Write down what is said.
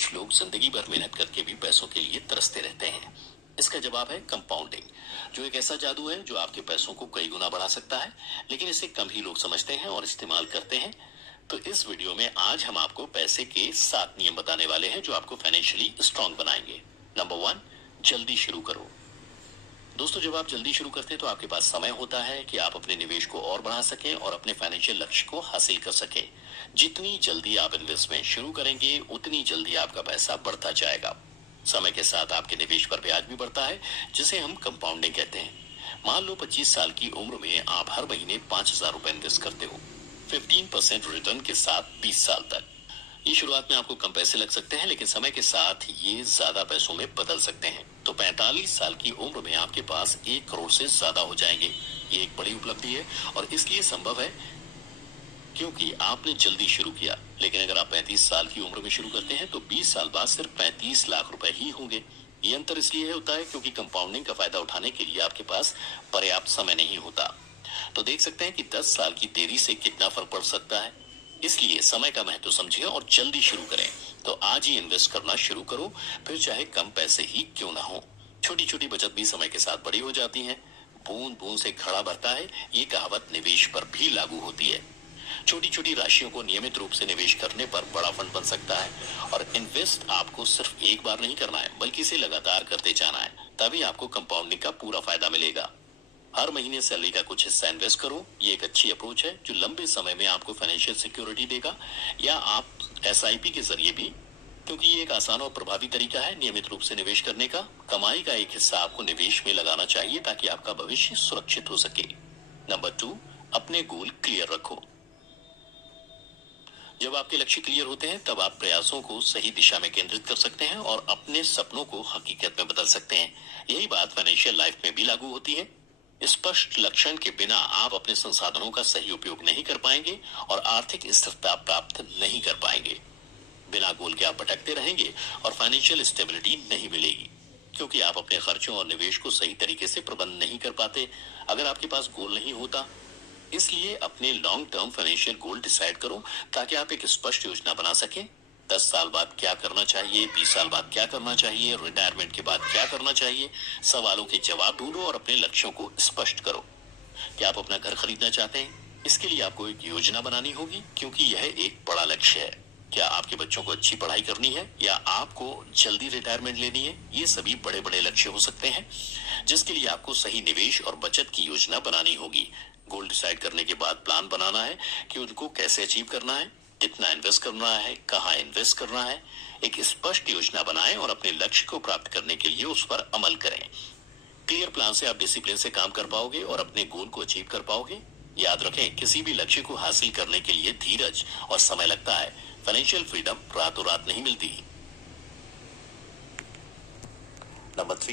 कुछ लोग जिंदगी भर मेहनत करके भी पैसों के लिए तरसते रहते हैं। इसका जवाब है कंपाउंडिंग, जो एक ऐसा जादू है जो आपके पैसों को कई गुना बढ़ा सकता है, लेकिन इसे कम ही लोग समझते हैं और इस्तेमाल करते हैं। तो इस वीडियो में आज हम आपको पैसे के 7 नियम बताने वाले हैं जो आपको फाइनेंशियली स्ट्रांग बनाएंगे। नंबर 1, जल्दी शुरू करो। दोस्तों, जब आप जल्दी शुरू करते हैं तो आपके पास समय होता है कि आप अपने निवेश को और बढ़ा सकें और अपने फाइनेंशियल लक्ष्य को हासिल कर सकें। जितनी जल्दी आप इन्वेस्टमेंट शुरू करेंगे उतनी जल्दी आपका पैसा बढ़ता जाएगा। समय के साथ आपके निवेश पर ब्याज भी बढ़ता है, जिसे हम कंपाउंडिंग कहते हैं। मान लो 25 साल की उम्र में आप हर महीने 5,000 रुपए इन्वेस्ट करते हो 15% रिटर्न के साथ 20 साल तक। ये शुरुआत में आपको कम पैसे लग सकते हैं, लेकिन समय के साथ ये ज्यादा पैसों में बदल सकते हैं। तो 45 साल की उम्र में आपके पास 1 करोड़ से ज्यादा हो जाएंगे। ये एक बड़ी उपलब्धि है और इसलिए संभव है क्योंकि आपने जल्दी शुरू किया। लेकिन अगर आप 35 साल की उम्र में शुरू करते हैं तो 20 साल बाद सिर्फ 35 लाख रुपए ही होंगे। ये अंतर इसलिए होता है क्योंकि कंपाउंडिंग का फायदा उठाने के लिए आपके पास पर्याप्त समय नहीं होता। तो देख सकते हैं कि 10 साल की देरी से कितना फर्क पड़ सकता है। इसलिए समय का महत्व समझिए और जल्दी शुरू करें। तो आज ही इन्वेस्ट करना शुरू करो, फिर चाहे कम पैसे ही क्यों ना हो। छोटी छोटी बचत भी समय के साथ बड़ी हो जाती है। बूंद बूंद से घड़ा भरता है, ये कहावत निवेश पर भी लागू होती है। छोटी छोटी राशियों को नियमित रूप से निवेश करने पर बड़ा फंड बन सकता है। और इन्वेस्ट आपको सिर्फ एक बार नहीं करना है, बल्कि इसे लगातार करते जाना है, तभी आपको कंपाउंडिंग का पूरा फायदा मिलेगा। हर महीने सैलरी का कुछ हिस्सा इन्वेस्ट करो। ये एक अच्छी अप्रोच है जो लंबे समय में आपको फाइनेंशियल सिक्योरिटी देगा। या आप एसआईपी के जरिए भी, क्योंकि ये एक आसान और प्रभावी तरीका है नियमित रूप से निवेश करने का। कमाई का एक हिस्सा आपको निवेश में लगाना चाहिए ताकि आपका भविष्य सुरक्षित हो सके। नंबर 2, अपने गोल क्लियर रखो। जब आपके लक्ष्य क्लियर होते हैं तब आप प्रयासों को सही दिशा में केंद्रित कर सकते हैं और अपने सपनों को हकीकत में बदल सकते हैं। यही बात फाइनेंशियल लाइफ में भी लागू होती है। स्पष्ट लक्ष्य के बिना आप अपने संसाधनों का सही उपयोग नहीं कर पाएंगे और आर्थिक स्थिरता प्राप्त नहीं कर पाएंगे। बिना गोल के आप भटकते रहेंगे और फाइनेंशियल स्टेबिलिटी नहीं मिलेगी, क्योंकि आप अपने खर्चों और निवेश को सही तरीके से प्रबंध नहीं कर पाते अगर आपके पास गोल नहीं होता। इसलिए अपने long term financial goal decide करो ताकि आप एक स्पष्ट योजना बना सकें। 10 साल बाद क्या करना चाहिए, 20 साल बाद क्या करना चाहिए, रिटायरमेंट के बाद क्या करना चाहिए, सवालों के जवाब ढूंढो और अपने लक्ष्यों को स्पष्ट करो। क्या आप अपना घर खरीदना चाहते हैं? इसके लिए आपको एक योजना बनानी होगी, क्योंकि यह एक बड़ा लक्ष्य है। क्या आपके बच्चों को अच्छी पढ़ाई करनी है या आपको जल्दी रिटायरमेंट लेनी है? ये सभी बड़े बड़े लक्ष्य हो सकते हैं, जिसके लिए आपको सही निवेश और बचत की योजना बनानी होगी। गोल डिसाइड करने के बाद प्लान बनाना है कि उनको कैसे अचीव करना है, कितना इन्वेस्ट करना है, कहाँ इन्वेस्ट करना है। एक स्पष्ट योजना बनाएं और अपने लक्ष्य को प्राप्त करने के लिए उस पर अमल करें। क्लियर प्लान से आप डिसिप्लिन से काम कर पाओगे और अपने गोल को अचीव कर पाओगे। याद रखें, किसी भी लक्ष्य को हासिल करने के लिए धीरज और समय लगता है। फाइनेंशियल फ्रीडम रातों रात नहीं मिलती। नंबर 3,